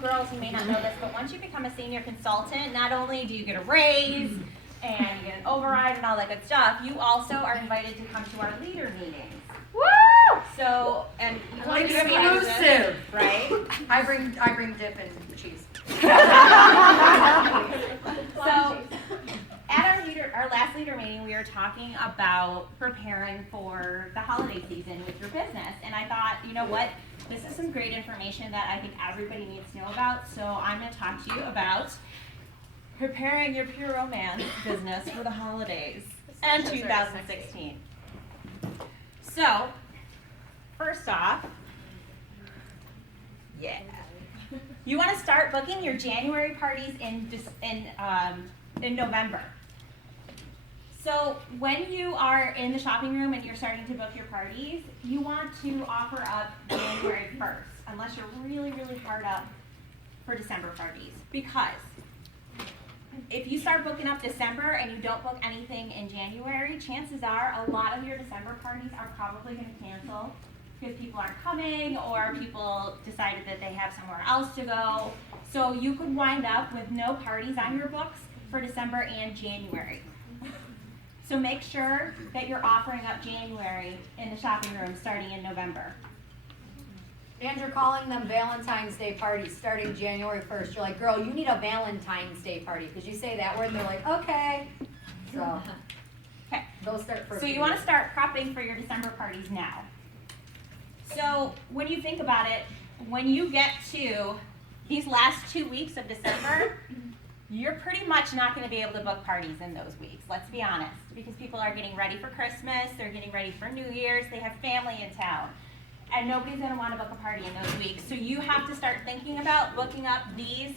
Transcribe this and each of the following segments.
girls, you may not know this, but once you become a senior consultant, not only do you get a raise and you get an override and all that good stuff, you also are invited to come to our leader meetings. Woo! So, and you want to be exclusive, right? I bring dip and cheese. So, at our last leader meeting, we were talking about preparing for the holiday season with your business, and I thought, you know what, this is some great information that I think everybody needs to know about. So I'm going to talk to you about preparing your pure romance business for the holidays and 2016. So, first off, you want to start booking your January parties in November. So when you are in the shopping room and you're starting to book your parties, you want to offer up January 1st, unless you're really, really hard up for December parties. Because if you start booking up December and you don't book anything in January, chances are a lot of your December parties are probably going to cancel because people aren't coming or people decided that they have somewhere else to go. So you could wind up with no parties on your books for December and January. So make sure that you're offering up January in the shopping room starting in November. And you're calling them Valentine's Day parties starting January 1st. You're like, girl, you need a Valentine's Day party. Because you say that word and they're like, okay. So, okay. Those start first. So you want to start prepping for your December parties now. So when you think about it, when you get to these last 2 weeks of December, you're pretty much not going to be able to book parties in those weeks, let's be honest, because people are getting ready for Christmas, they're getting ready for New Year's, they have family in town, and nobody's going to want to book a party in those weeks. So you have to start thinking about booking up these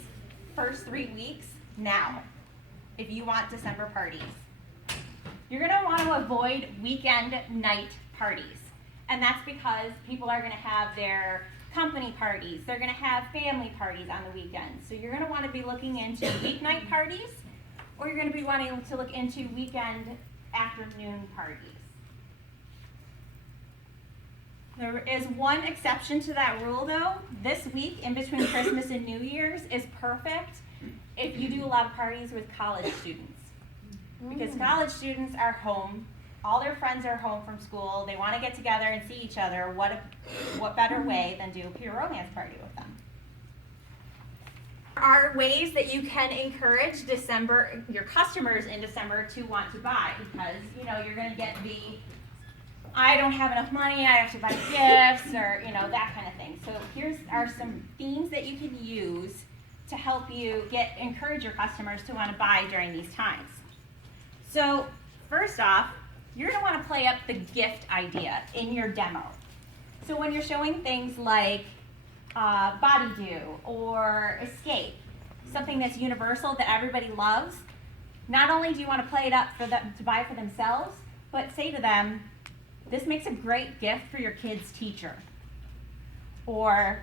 first 3 weeks now if you want December parties. You're going to want to avoid weekend night parties, and that's because people are going to have their company parties, they're going to have family parties on the weekends. So you're going to want to be looking into weeknight parties, or you're going to be wanting to look into weekend afternoon parties. There is one exception to that rule though. This week in between Christmas and New Year's is perfect if you do a lot of parties with college students. Because college students are home, all their friends are home from school, they want to get together and see each other. What better way than do a pure romance party with them? There are ways that you can encourage your customers in December to want to buy, because you're going to get the I don't have enough money, I have to buy gifts, or that kind of thing. So here are some themes that you can use to help you encourage your customers to want to buy during these times. So first off, you're going to want to play up the gift idea in your demo. So when you're showing things like Body Do or Escape, something that's universal that everybody loves, not only do you want to play it up for them to buy for themselves, but say to them, this makes a great gift for your kid's teacher. Or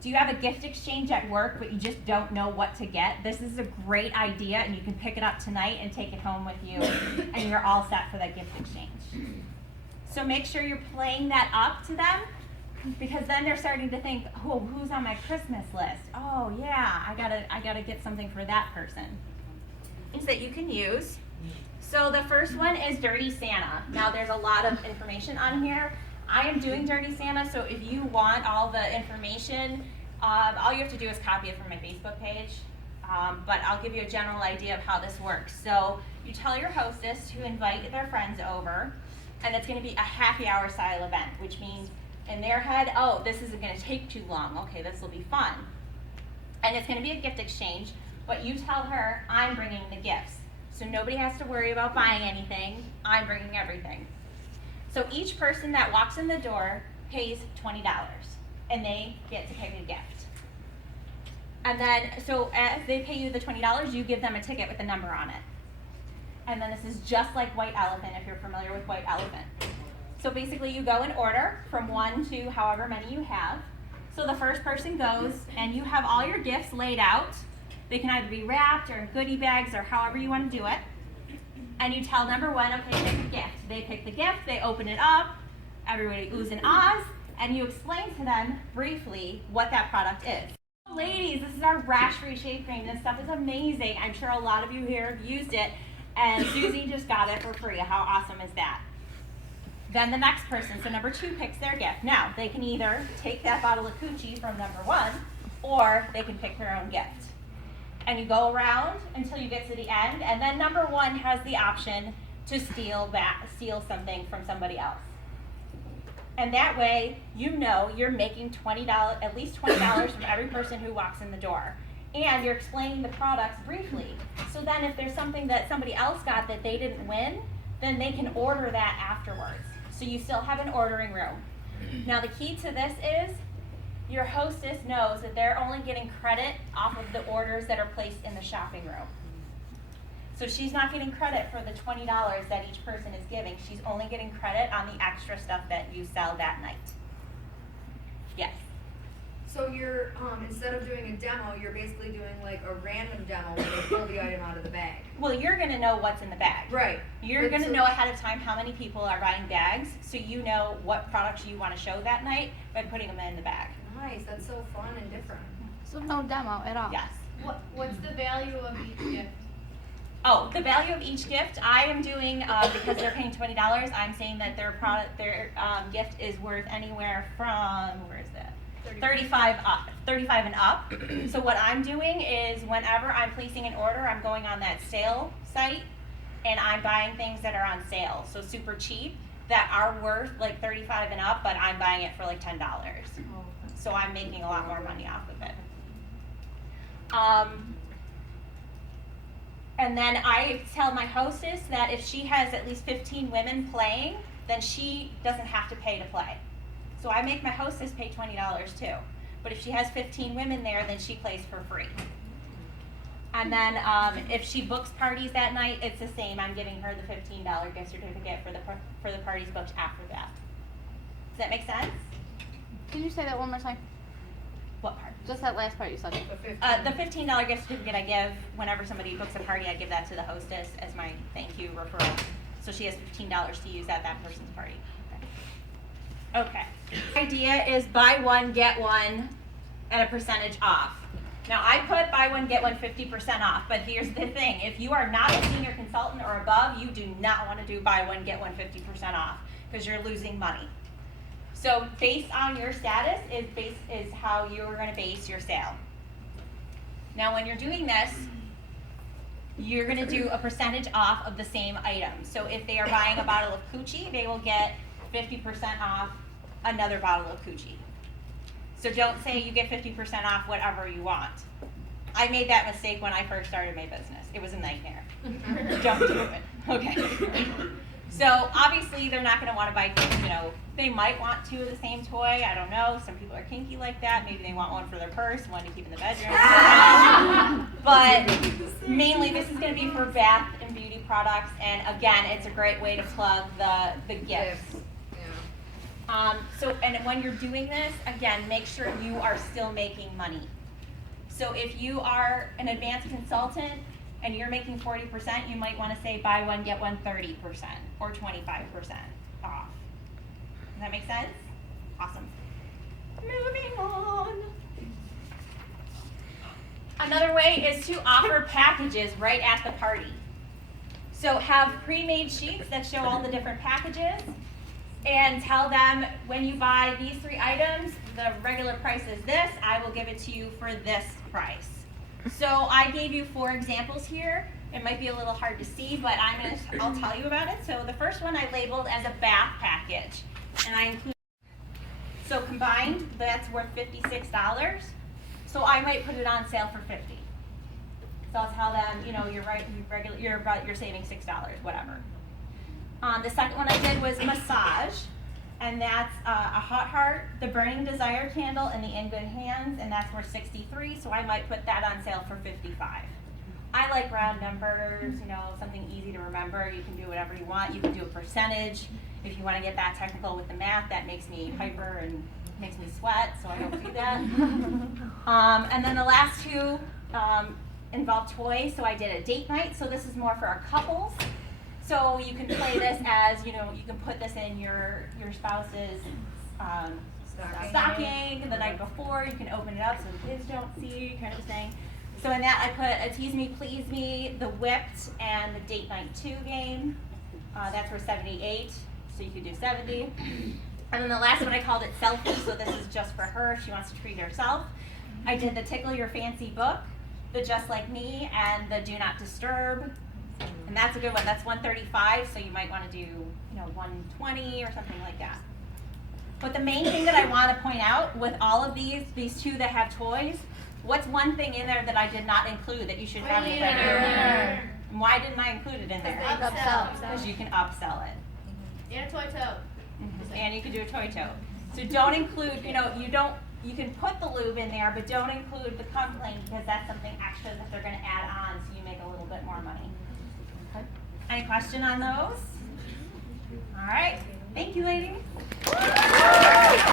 do you have a gift exchange at work but you just don't know what to get? This is a great idea and you can pick it up tonight and take it home with you and you're all set for that gift exchange. So make sure you're playing that up to them, because then they're starting to think, oh, who's on my Christmas list? Oh yeah, I gotta get something for that person. Things that you can use. So the first one is Dirty Santa. Now there's a lot of information on here. I am doing Dirty Santa, so if you want all the information, all you have to do is copy it from my Facebook page. But I'll give you a general idea of how this works. So you tell your hostess to invite their friends over, and it's going to be a happy hour style event, which means in their head, oh, this isn't going to take too long. Okay, this will be fun. And it's going to be a gift exchange, but you tell her, I'm bringing the gifts. So nobody has to worry about buying anything. I'm bringing everything. So each person that walks in the door pays $20, and they get to pick a gift. And then, so as they pay you the $20, you give them a ticket with a number on it. And then this is just like White Elephant, if you're familiar with White Elephant. So basically you go in order from 1 to however many you have. So the first person goes, and you have all your gifts laid out. They can either be wrapped or in goodie bags or however you want to do it. And you tell number 1, okay, pick a gift. They pick the gift, they open it up, everybody oohs and ahs, and you explain to them briefly what that product is. ladies, this is our rash-free shave cream. This stuff is amazing. I'm sure a lot of you here have used it, and Susie just got it for free. How awesome is that? Then the next person, so number 2 picks their gift. Now, they can either take that bottle of coochie from number 1, or they can pick their own gift. And you go around until you get to the end, and then number 1 has the option to steal something from somebody else. And that way, you know you're making $20, at least $20 from every person who walks in the door. And you're explaining the products briefly. So then if there's something that somebody else got that they didn't win, then they can order that afterwards. So you still have an ordering room. Now the key to this is your hostess knows that they're only getting credit off of the orders that are placed in the shopping room. So she's not getting credit for the $20 that each person is giving. She's only getting credit on the extra stuff that you sell that night. Yes. So you're, instead of doing a demo, you're basically doing like a random demo where they pull the item out of the bag. Well, you're going to know what's in the bag. Right. You're going to know ahead of time how many people are buying bags, so you know what products you want to show that night by putting them in the bag. Nice, that's so fun and different. So no demo at all? Yes. What's the value of each gift? Oh, the value of each gift, I am doing, because they're paying $20, I'm saying that their gift is worth anywhere from, where is that? 35 and up. So what I'm doing is whenever I'm placing an order, I'm going on that sale site and I'm buying things that are on sale, so super cheap, that are worth like 35 and up, but I'm buying it for like $10. So I'm making a lot more money off of it. And then I tell my hostess that if she has at least 15 women playing, then she doesn't have to pay to play. So I make my hostess pay $20 too. But if she has 15 women there, then she plays for free. And then if she books parties that night, it's the same. I'm giving her the $15 gift certificate for the parties booked after that. Does that make sense? Can you say that one more time? What part? Just that last part you said. The $15 gift certificate I give whenever somebody books a party, I give that to the hostess as my thank you referral. So she has $15 to use at that person's party. Okay. The idea is buy one, get one at a percentage off. Now I put buy one, get one 50% off, but here's the thing. If you are not a senior consultant or above, you do not want to do buy one, get one 50% off because you're losing money. So based on your status is how you're going to base your sale. Now when you're doing this, you're going to do a percentage off of the same item. So if they are buying a bottle of coochie, they will get 50% off another bottle of coochie. So don't say you get 50% off whatever you want. I made that mistake when I first started my business. It was a nightmare. Don't do it. Okay. So obviously they're not going to want to buy, they might want 2 of the same toy. I don't know. Some people are kinky like that. Maybe they want one for their purse, one to keep in the bedroom. But mainly this is going to be for bath and beauty products. And again, it's a great way to plug the gifts. And when you're doing this, again, make sure you are still making money. So if you are an advanced consultant and you're making 40%, you might want to say buy one, get one 30% or 25% off. Does that make sense? Awesome. Moving on. Another way is to offer packages right at the party. So have pre-made sheets that show all the different packages and tell them when you buy these 3 items, the regular price is this, I will give it to you for this price. So I gave you 4 examples here. It might be a little hard to see, but I'll tell you about it. So the first one I labeled as a bath package, and I include. So combined, that's worth $56. So I might put it on sale for $50. So I'll tell them, you're saving $6, whatever. The second one I did was massage, and that's a hot heart, the burning desire candle, and the in good hands, and that's worth $63. So I might put that on sale for $55. I like round numbers, something easy to remember. You can do whatever you want. You can do a percentage. If you want to get that technical with the math, that makes me hyper and makes me sweat, so I don't do that. And then the last 2 involve toys. So I did a date night. So this is more for our couples. So you can play this as, you can put this in your spouse's stocking the night before. You can open it up so the kids don't see, kind of thing. So in that I put a Tease Me, Please Me, the Whipped, and the Date Night 2 game. That's for 78, so you could do 70. And then the last one I called it Selfie, so this is just for her. She wants to treat herself. I did the Tickle Your Fancy Book, the Just Like Me, and the Do Not Disturb. And that's a good one. That's 135, so you might want to do, 120 or something like that. But the main thing that I want to point out with all of these two that have toys, what's one thing in there that I did not include that you should have in there? And why didn't I include it in there? Because you can upsell it. And a toy tote. And you can do a toy tote. So don't include, you can put the lube in there, but don't include the complaint because that's something extra that they're going to add on so you make a little bit more money. Okay. Any question on those? All right. Thank you, ladies.